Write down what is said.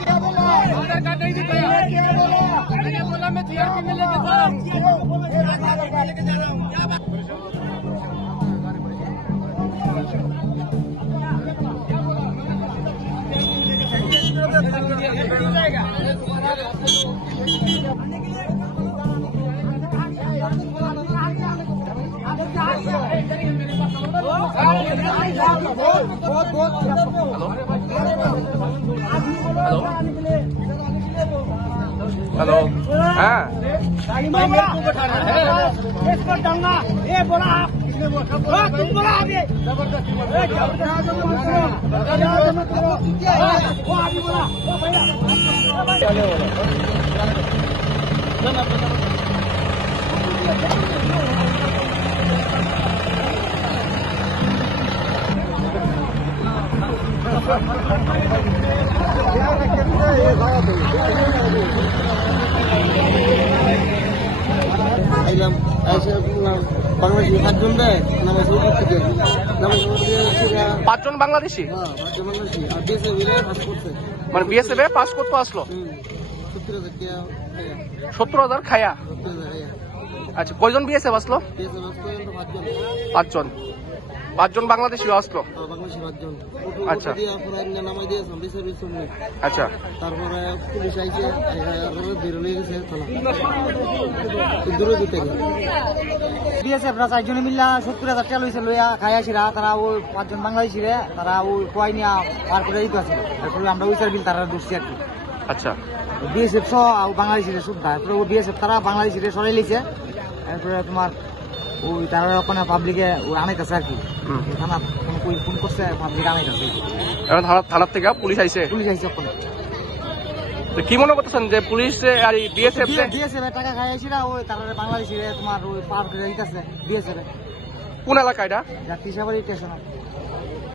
क्या बोला? आधार कार्ड नहीं दिखाया। क्या बोला? मैंने बोला मैं जीआरपी में लेके जा रहा हूँ। लेके जा रहा हूँ। क्या बात? हेलो हाँ मेरे को बैठा रहा है इसको डालना ये बोला आप तुम बोला आगे जबरदस्ती वो आगे बोला वो भैया বাংলাদেশি 5 জন দেয় নামাজ থেকে পাঁচজন বাংলাদেশি বাংলাদেশি আর দেশে মিলে পাস করছে মানে বিএসএফ এ পাস করতে আসলো 70,000 খায়া। আচ্ছা কয়জন বিএসএফ আসলো? 5 জন বাংলাদেশি আসলো। আচ্ছা আচ্ছা তারপরে পুলিশ আইছে বেরোলে গেছে বিএসএফরা 4 জনে মিল্লা 70,000 টাকা লইছে লইয়া খাইয়াছিরা তারা ওই 5 জন বাংলাদেশি রে তারা ওই কোয়াই নিয়া পার করে দিতে আছে তারপরে আমরা ওই বিল তারা দোষী আর কি। আচ্ছা বিএসএফ সহ বাংলাদেশি রে সুদ্ধা তারপরে ওই বিএসএফ তারা বাংলাদেশি রে সরাই লিছে তারপরে তোমার ওই তারা ওখানে পাবলিকে আনাইতেছে আর কি থানা ফোন করছে পাবলিক আনাইতেছে এখন থানার থেকে পুলিশ আইছে ওখানে। তো কি মনে করতেছেন যে পুলিশ আর বিএসএফ টাকা খাইয়াছিরা ওই তারা বাংলাদেশি রে তোমার ওই পার করে দিতেছে বিএসএফ কোন এলাকা এটা? যাত্রী সেবারি স্টেশন।